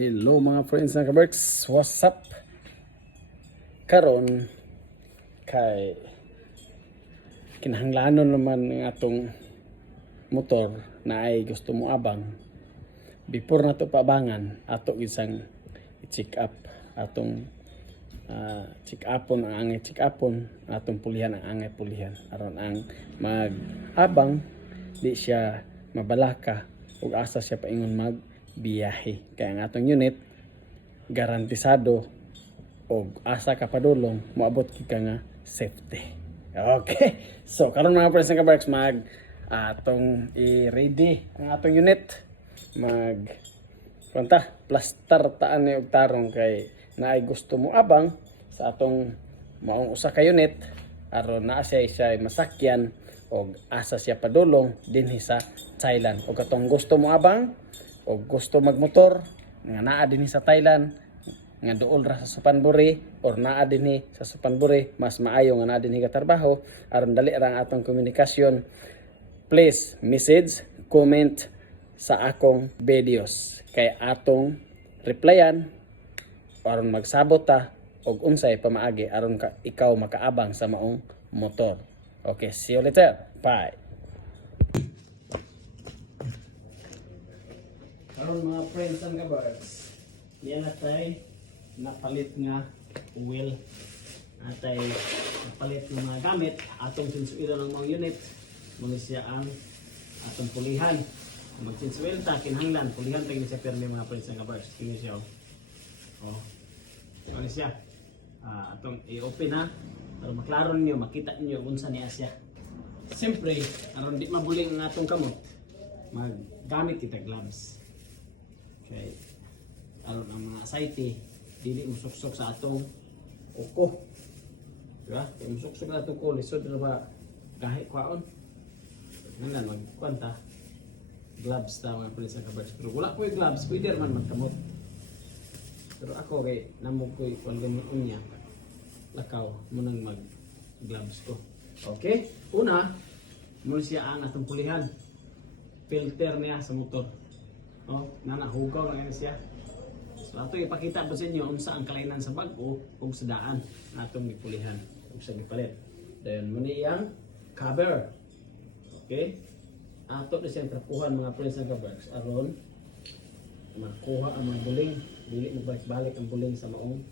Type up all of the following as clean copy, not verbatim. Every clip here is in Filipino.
Hello mga friends ng Kaberks, what's up? Karon kay kinahanglanon naman ng atong motor na ay gusto mo abang. Before na to paabangan, ato isang i-check up atong check upon ang angay check upon, atong pulihan ang angay pulihan aron ang mag-abang di siya mabalaka ug asa siya paingon magbiyahe. Kaya ang atong unit garantisado og asa ka padulong moabot ka nga safety. Okay. So karon mga friends ng Kaberks, mag atong i-ready ang atong unit. Mag kwanta plaster taan ni og tarong kay naay gusto mo abang sa atong maong usa ka unit aron naa siya masakyan og asa siya padulong dinhi sa Thailand. Og katong gusto mo abang og gusto magmotor nga naa dinhi sa Thailand nga duol ra sa Supanburi or naa dinhi sa Supanburi, mas maayo nga naa dinhi ka trabaho aron dali ra ang atong komunikasyon. Please message, comment sa akong videos kay atong replyan aron magsabot ta og unsay pamaagi aron ikaw makaabang sa maong motor. Okay, see you later. Bye. Karon mga friends ang Kaberks, diyan natay napalit nga wheel, atay napalit ng mga gamit atong sinsuiran ng mga unit. Muna siya ang atong pulihan. Mag-sinsuil ta kinahanglan pulihan tagin sa permi mga friends ng Kaberks. Kini siya oh. Ano siya? Atong i-open ha para maklaro niyo, makita niyo unsa niya siya. Siyempre, aron di mabuling ang atong kamot, maggamit kita gloves. Okay. Aron ang mga asayte dili musuksok sa atong uko. Diba? Kung musuksok na atong uko, lisod na ba kahit kwaon? Ngayon, magkwanta. Gloves ta mga friends ng Kaberks. Pero wala ko yung gloves, pwede man magkamot. Pero ako kay namog ko yung gamit unya. Lakaw, munang mag gloves ko. Okay? Una, muna siya ang atong pulihan. Filter niya sa motor. Oh, nanahugaw lang siya. So ato ipakita po sa inyo unsa ang kalainan sa bag-o ug sa daan na atong gipulihan ug sa gipalit. Then muni iyang cover. Okay? Ato na siyang trapuhan mga friends ng Kaberks aron makuha ang mga buling, dili mo balik ang buling sa maong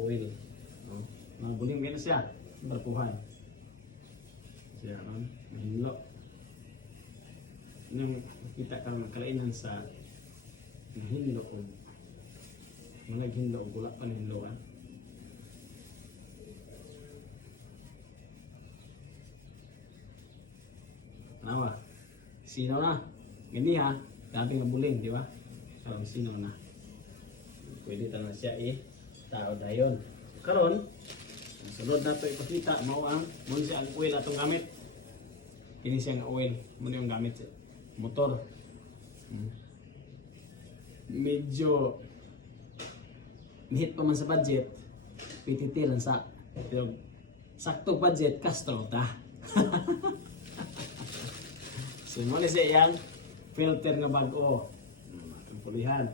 oil. No? Mga buling kaya na siya, trapuhan. Siya ron, mahinlo. Yung makita ka ng kalainan sa mahinlo o mga hinlo o gula pa ng hinloan. Nawa, sino na? Hindi ha, dami ng buling, di ba? Parang sino na? Pwede tanong siya tao dayon. Karon, sunod na ito ipakita, muna siya ang oil atong gamit. Ini siya ang oil, muna yung gamit siya. Motor. Medyo hit pa man sa budget, PTT lang sa. Pero sakto budget, Castro ta. So muna siya yung filter nga bag-o. Ang pulihan.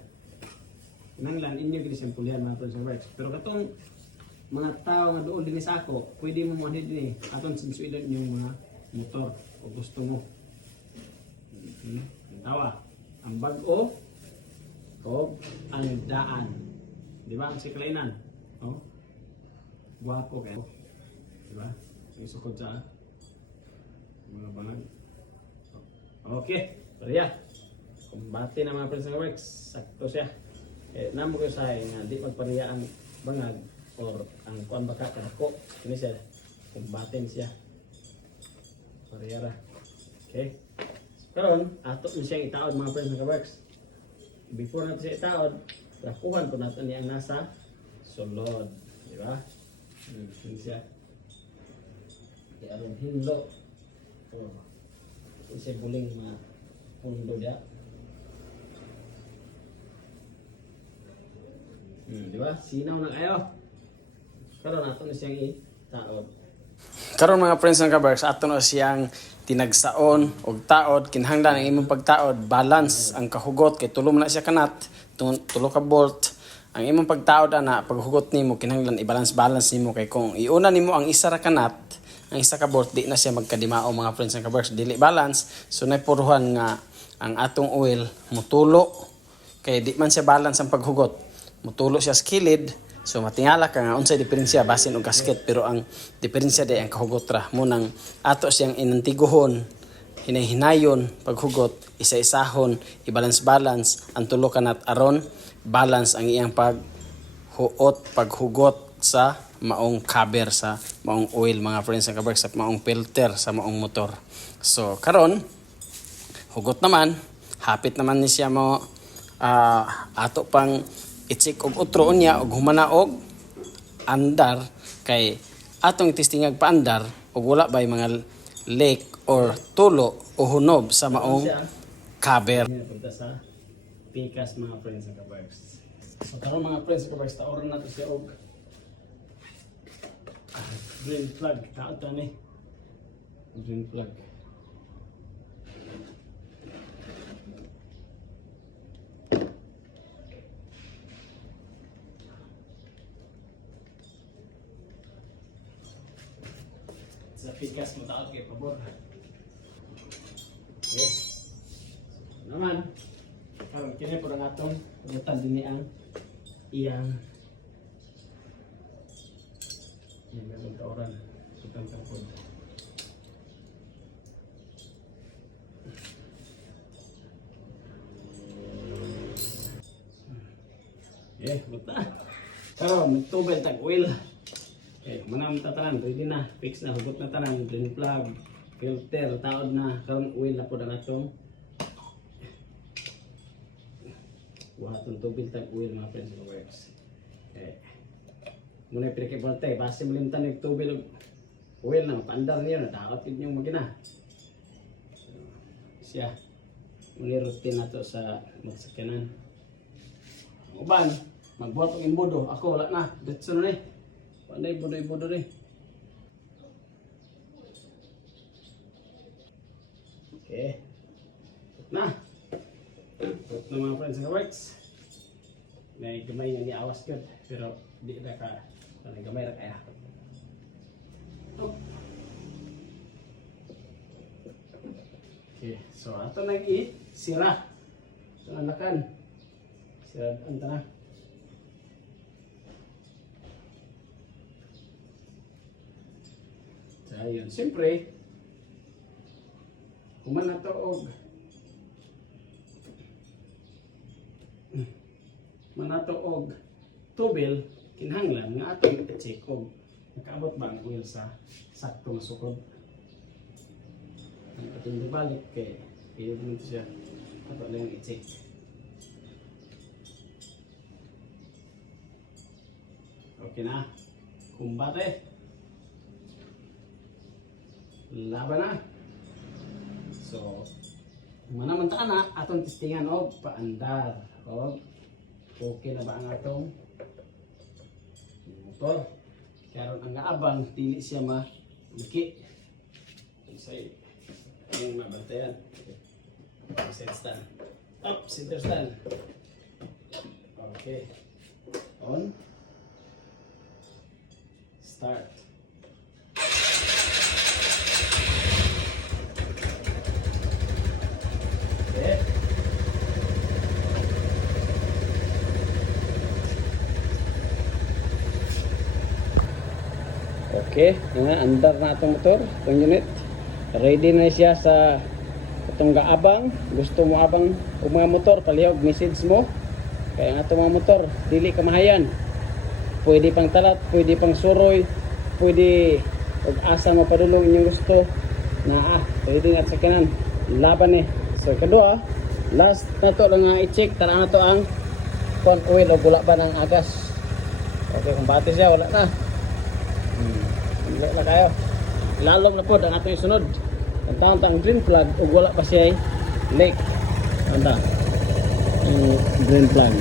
Kinahanglan inyo gini siyang pulihan mga friends ng Kaberks. Pero katong mga tao nga doon din sa ako, pwede mo mo din atong sinsuilan yung mga motor o gusto mo. Tawa, ang bag-o o ang daan. Di ba? Ang siklainan. Oh. Guwapo kayo. Di ba? Ang sukod sa mga banag. Okay. Pero yeah. Kumbate na mga friends ng Kaberks. Sakto siya. Namo ko sa nga di magpariya ang bangag or ang kuan baka kadako. Kini siya. Kumbaten siya. Pariyara. Okay. Karon ato ni siya itaod mga friends ng Kaberks. Before natin siya itaod, rakuhan ko natin yang nasa sulod, di ba? Ini siya. Di aron hinlo. Oh. Isa buling pundo dia. Di ba? Sinaw na kayo. Karon ato ni siyang itaod. Karon mga friends ng Kaberks, ato na siyang tinagsaon og taod kinahanglan ang imong pagtaod balance ang kahugot kay tulo man na siya kanat tulo ka bolt ang imong pagtaod ana paghugot nimo kinahanglan i-balance nimo kay kung iuna nimo ang isa ra kanat ang isa ka bolt di na siya magkadimao mga friends and kabers dili balance so napuruhan nga ang atong oil mutulo kay di man siya balance ang paghugot mutulo siya sa kilid so matingala ka nga unsay diferensya basin og gasket pero ang diferensya day ang kahugot ra mo nang ato siyang inantiguhon hinay-hinayon paghugot isa-isahon i-balance ang tulo kanat aron balance ang iyang paghugot sa maong cover sa maong oil mga friends and kabers sa maong filter sa maong motor so karon hugot naman hapit naman ni siya mo ato pang i-check og utro niya og humana og andar kay atong testingag paandar og wala bay mga leak or tulo o hunob sa maong cover. Punta sa pikas mga friends and kabers. So karon mga friends and kabers taoran nato siya og green flag taot ni green flag. Sa pikas mo taot kay pabor. Okay. Naman karon kini pud ang atong butan dinhi ang iyang yung taoran sutang tapon. Buta. Karon tubig tag oil. Manam tatanan, pwede na, fix na, hugot na tanan, drain plug, filter, taod na, karon oil na po na natong wahatong tubig tag oil mga friends and works. Muna pinakibantay, base mo limtan yung tubig oil na, paandar niyo na, taot yun yung magina. Siya, muna routine na to sa magsakyanan. Uban, magbuhat ng imbudo, ako wala na, that's na eh. Panay bodoy-bodoy rin. Okay. Na. Put na mga friends and works. May gamay nga ni-awas ko. Pero di na ka. May gamay na kaya. Okay. So ato nag-i-sira. So anakan. Sira ang tanah. Ayun, siyempre, kuman na to og tubil, kinahanglan nga atong i-check og nakaabot ba ang oil sa saktong sukod. Ang atong balik kay iyo mo siya ato lang i-check. Okay na. Kumbate. Laban na. So, manamantaan na atong testingan og paandar. Og okay na ba ang atong motor? Karon ang naabang dili siya maliki. Say, yung mabantayan. Set stand. Up, center stand. Okay. On. Start. Okay, andar na itong motor, itong unit. Ready na siya sa itong gaabang. Gusto mo abang kung mga motor, palihog, message mo. Kaya nga itong mga motor, dili kamahayan. Pwede pang talat, pwede pang suroy, pwede og asa mo padulong inyong gusto. Pwede nga sa kanan. Laban eh. So, kadua, last na to lang nga i-check. Tara na to ang front oil o wala ba ng agas. Okay, kung bati siya, wala na. Wala na kayo. Lalong na po ang atong isunod. Ang taon-taong green flag o wala pa siya leak. Anda. Ang green flag.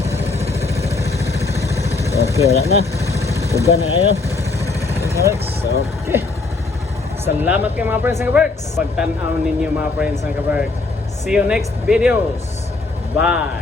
Okay, wala na. Tugan na kayo. Okay. Salamat kayo mga friends ng Kaberks. Pagtanaw ninyo mga friends ng Kaberks. See you next videos. Bye!